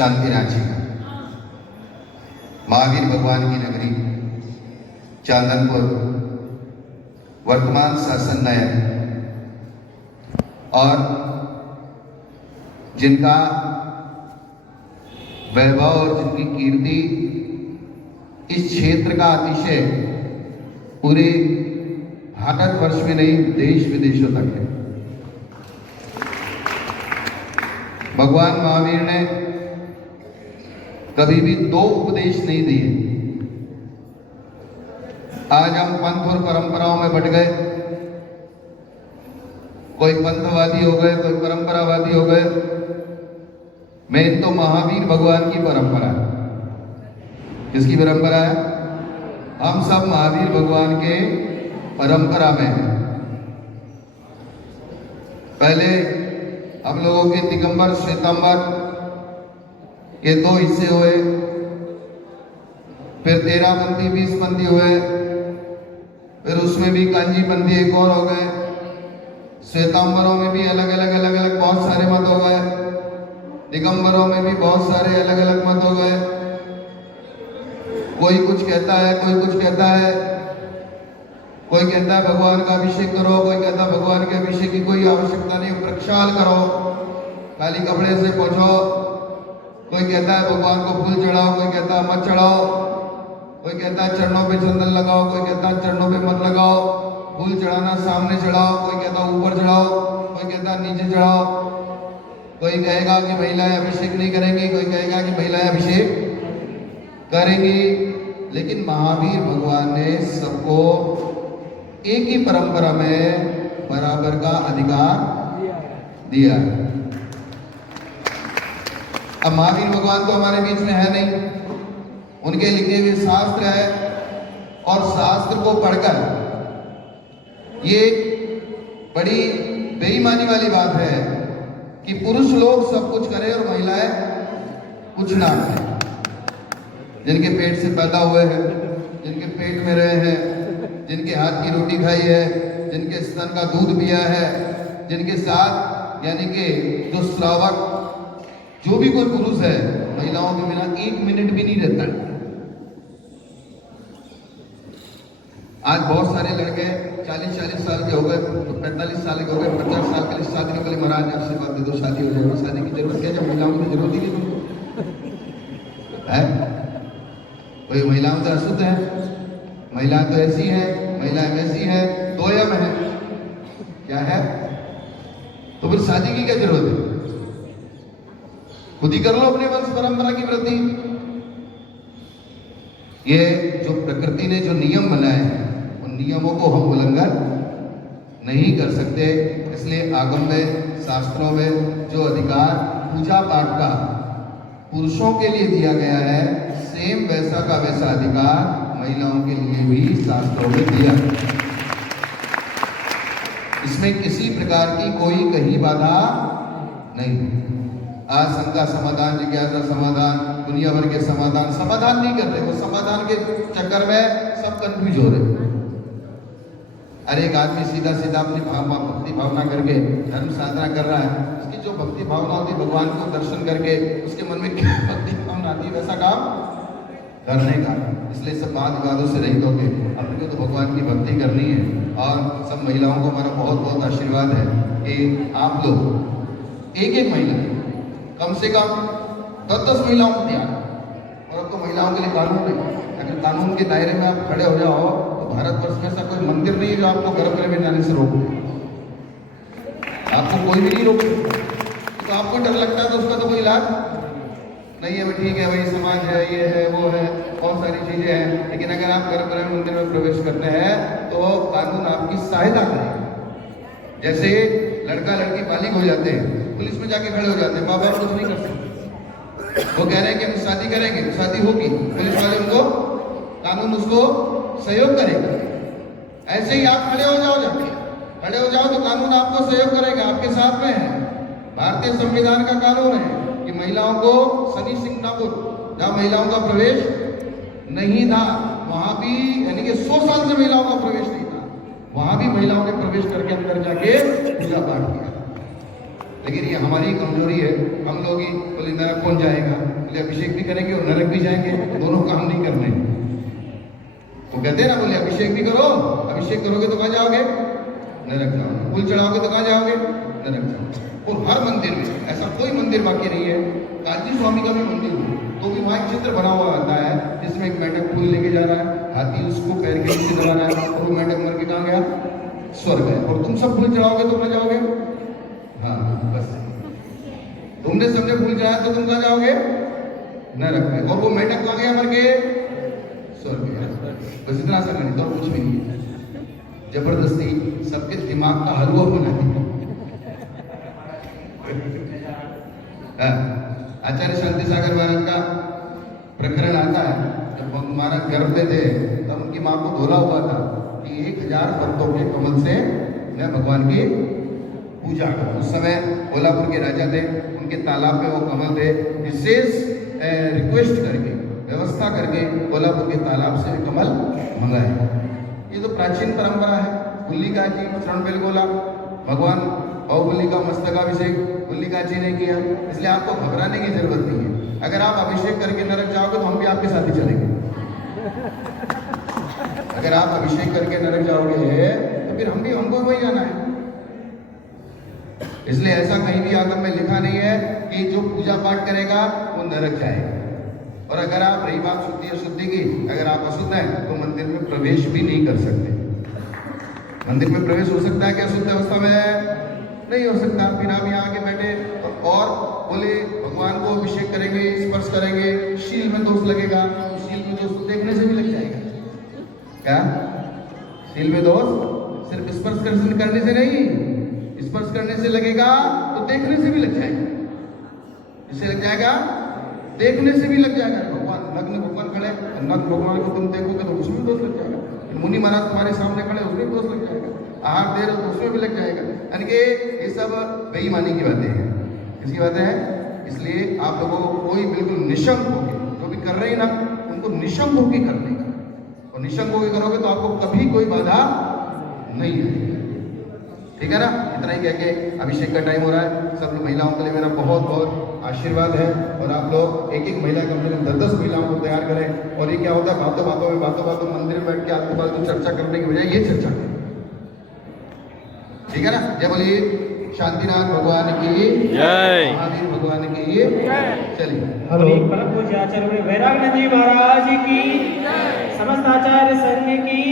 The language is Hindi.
शांति रांची महावीर भगवान की नगरी चांदनपुर वर्तमान शासन नायक और जिनका वैभव और जिनकी कीर्ति इस क्षेत्र का अतिशय पूरे भारतवर्ष में नहीं देश विदेशों तक है। भगवान महावीर ने कभी भी दो उपदेश नहीं दिए। आज हम पंथ और परंपराओं में बट गए, कोई पंथवादी हो गए, कोई परंपरावादी हो गए। मेन तो महावीर भगवान की परंपरा है। किसकी परंपरा है? हम सब महावीर भगवान के परंपरा में हैं। पहले हम लोगों के दिगंबर श्वेतांबर के दो हिस्से हुए, फिर 13 पंथी 20 पंथी हुए, फिर उसमें भी कांजी पंथी एक और हो गए। श्वेतांबरों में भी अलग अलग बहुत सारे मत हो गए। दिगंबरों में भी बहुत सारे अलग अलग मत हो गए। कोई कुछ कहता है, कोई कुछ कहता है। कोई कहता है भगवान का अभिषेक करो, कोई कहता है भगवान के अभिषेक की कोई आवश्यकता नहीं, प्रक्षाल करो, खाली कपड़े से पोछो। कोई कहता है भगवान को फूल चढ़ाओ, कोई कहता है मत चढ़ाओ, कोई कहता है चरणों पे चंदन लगाओ, कोई कहता है चरणों पे मत लगाओ, फूल चढ़ाना सामने चढ़ाओ, कोई कहता है ऊपर चढ़ाओ, कोई कहता है नीचे चढ़ाओ। कोई कहेगा कि महिलाएं अभिषेक नहीं करेंगी, कोई कहेगा कि महिलाएं अभिषेक करेंगी। लेकिन महावीर भगवान ने सबको एक ही परंपरा में बराबर का अधिकार दिया। अब महावीर भगवान तो हमारे बीच में है नहीं, उनके लिखे हुए शास्त्र है और शास्त्र को पढ़कर ये बड़ी बेईमानी वाली बात है कि पुरुष लोग सब कुछ करें और महिलाएं कुछ ना करें। जिनके पेट से पैदा हुए हैं, जिनके पेट में रहे हैं, जिनके हाथ की रोटी खाई है, जिनके स्तन का दूध पिया है, जिनके साथ यानी कि जो श्रावक जो भी कोई पुरुष है, महिलाओं के बिना 1 मिनट भी नहीं रहता है। आज बहुत सारे लड़के 40-40 साल के हो गए, 45 साल के हो गए, 50 साल के लिए शादी के लिए महाराज आशीर्वाद दे दो, शादी हो जाएगी। शादी की जरूरत क्या है? महिलाओं की जरूरत ही नहीं है। कोई महिलाओं से अशुद्ध है, महिला तो ऐसी है, महिलाएं वैसी है, दोयम है, क्या है? तो फिर शादी की क्या जरूरत है? खुद ही कर लो अपने वंश परंपरा की वृद्धि। ये जो प्रकृति ने जो नियम बनाए हैं, उन नियमों को हम उल्लंघन नहीं कर सकते। इसलिए आगम में, शास्त्रों में जो अधिकार पूजा पाठ का पुरुषों के लिए दिया गया है, सेम वैसा का वैसा अधिकार महिलाओं के लिए भी शास्त्रों में दिया। इसमें किसी प्रकार की कोई कहीं बाधा नहीं। आशंका समाधान, जिज्ञासा समाधान, दुनिया भर के समाधान नहीं कर रहे। वो समाधान के चक्कर में सब कंफ्यूज हो रहे। अरे एक आदमी सीधा अपनी भक्ति भावना करके धर्म साधना कर रहा है, उसकी जो भक्ति भावना होती है भगवान को दर्शन करके उसके मन में क्या भक्ति भावना आती है, वैसा काम करने का। इसलिए सब वाद विवादों से रहित होके अपने को तो भगवान की भक्ति करनी है। और सब महिलाओं को हमारा बहुत बहुत आशीर्वाद है कि आप लोग एक महिला कम से कम 10 महिलाओं को दिया। और अब तो महिलाओं के लिए कानून है, अगर कानून के दायरे में आप खड़े हो जाओ तो भारतवर्ष में ऐसा कोई मंदिर नहीं है जो आपको गर्भ में जाने से रोक दे। आपको कोई भी नहीं रोक सकता। तो आपको डर लगता है तो उसका तो कोई इलाज नहीं है। ठीक है भाई, समाज है, ये है, वो है, बहुत सारी चीजें हैं, लेकिन अगर आप गर्भ मंदिर में प्रवेश करते हैं तो कानून आपकी सहायता करेगा। जैसे लड़का लड़की बालिग हो जाते हैं, पुलिस में जाके खड़े हो जाते हैं, माँ बाप कुछ नहीं कर सकते। वो कह रहे हैं कि हम शादी करेंगे, शादी होगी, पुलिस वाले उनको कानून उसको सहयोग करेगा। ऐसे ही आप खड़े हो जाओ, जाके खड़े हो जाओ तो कानून आपको सहयोग करेगा, आपके साथ में है। भारतीय संविधान का कानून है कि महिलाओं को शनि सिंगापुर, जहाँ महिलाओं का प्रवेश नहीं था, वहां भी यानी कि 100 साल से महिलाओं का प्रवेश नहीं था, वहां भी महिलाओं ने प्रवेश करके अंदर जाके पूजा पाठ किया। लेकिन ये हमारी कमजोरी है, हम लोग ही बोले नरक कौन जाएगा, बोले अभिषेक भी करेंगे और नरक भी जाएंगे, दोनों काम नहीं करने। वो कहते हैं ना, बोले अभिषेक भी करो, अभिषेक करोगे तो कहाँ जाओगे, नरक जाओगे, फूल चढ़ाओगे तो कहाँ जाओगे, नरक जाओगे। और हर मंदिर में ऐसा कोई मंदिर बाकी नहीं है, कांची स्वामी का भी मंदिर हो तो भी वहाँ एक चित्र बना हुआ आता है जिसमें एक मेंढक फूल लेके जा रहा है, हाथी उसको पैर के नीचे दबा रहा है और वो मेंढक मर के कहाँ गया, स्वर्ग है। और तुम सब फूल चढ़ाओगे तो कहाँ जाओगे, हाँ बस तुमने सबने फूल चढ़ाया तो तुम कहाँ जाओगे, नरक में। और वो मेंढक कहाँ गया मर के, स्वर्ग गया। बस इतना सा गणित और कुछ भी नहीं है, जबरदस्ती सबके दिमाग का हलवा बना दिया। आचार्य शांति सागर महाराज का प्रकरण आता है, जब महाराज गर्भ में थे तब उनकी माँ को धोला हुआ था कि 1000 पत्तों के कमल से मैं भगवान की पूजा करूं। उस समय कोल्हापुर के राजा थे, उनके तालाब में वो कमल थे, विशेष रिक्वेस्ट करके व्यवस्था करके कोल्हापुर के तालाब से कमल मंगाए। ये तो प्राचीन परंपरा है। गुल्लिका जी शरण बेलगोला, भगवान बाहुबली का मस्तकाभिषेक गुल्लिका जी ने किया, इसलिए आपको घबराने की जरूरत नहीं है। अगर आप अभिषेक करके नरक जाओगे तो हम भी आपके साथ ही चलेंगे। अगर आप अभिषेक करके नरक जाओगे तो फिर हमको वही जाना है। इसलिए ऐसा कहीं भी आगम में लिखा नहीं है कि जो पूजा पाठ करेगा वो नरक जाएगा। और अगर आप, रही बात शुद्धि अशुद्धि की, अगर आप अशुद्ध हैं तो मंदिर में प्रवेश भी नहीं कर सकते। मंदिर में प्रवेश हो सकता है क्या अशुद्ध अवस्था में, नहीं हो सकता। फिर आप यहाँ आके बैठे और बोले भगवान को अभिषेक करेंगे, स्पर्श करेंगे, शील में दोष लगेगा, शील में दोष देखने से भी लग जाएगा। क्या शील में दोष सिर्फ स्पर्श करने से नहीं, स्पर्श करने से लगेगा तो देखने से भी लग जाएगा। इससे लग जाएगा, देखने से भी लग जाएगा। भगवान नग्न भगवान खड़े, नग्न भगवान को तुम देखोगे तो उसमें भी दोष लग जाएगा। मुनि महाराज तुम्हारे सामने खड़े, उसमें भी दोष लग जाएगा। आहार दे रहे हो उसमें भी लग जाएगा। यानी कि ये सब बेईमानी की बातें हैं। किसकी बातें हैं? इसलिए आप लोगों को कोई बिल्कुल निशंक होके जो भी कर रहे हैं ना, उनको निशंक होके करने का, और निशंक होके करोगे तो आपको कभी कोई बाधा नहीं है। ठीक है ना? इतना ही कह के अभिषेक का टाइम हो रहा है। सब लोग महिलाओं के लिए मेरा बहुत बहुत आशीर्वाद है, और आप लोग एक एक महिला कम से कम 10-10 महिलाओं को तैयार करें। और ये क्या होता है, बातों बातों मंदिर में बैठ के आजू बाजू चर्चा करने की बजाय ये चर्चा करें। ठीक है ना? जय बोलिए शांतिनाथ भगवान की जय, महावीर भगवान की जय। चलिए परम पूज्य आचार्य वैराग्यनाथ जी महाराज की, समस्त आचार्य संघ की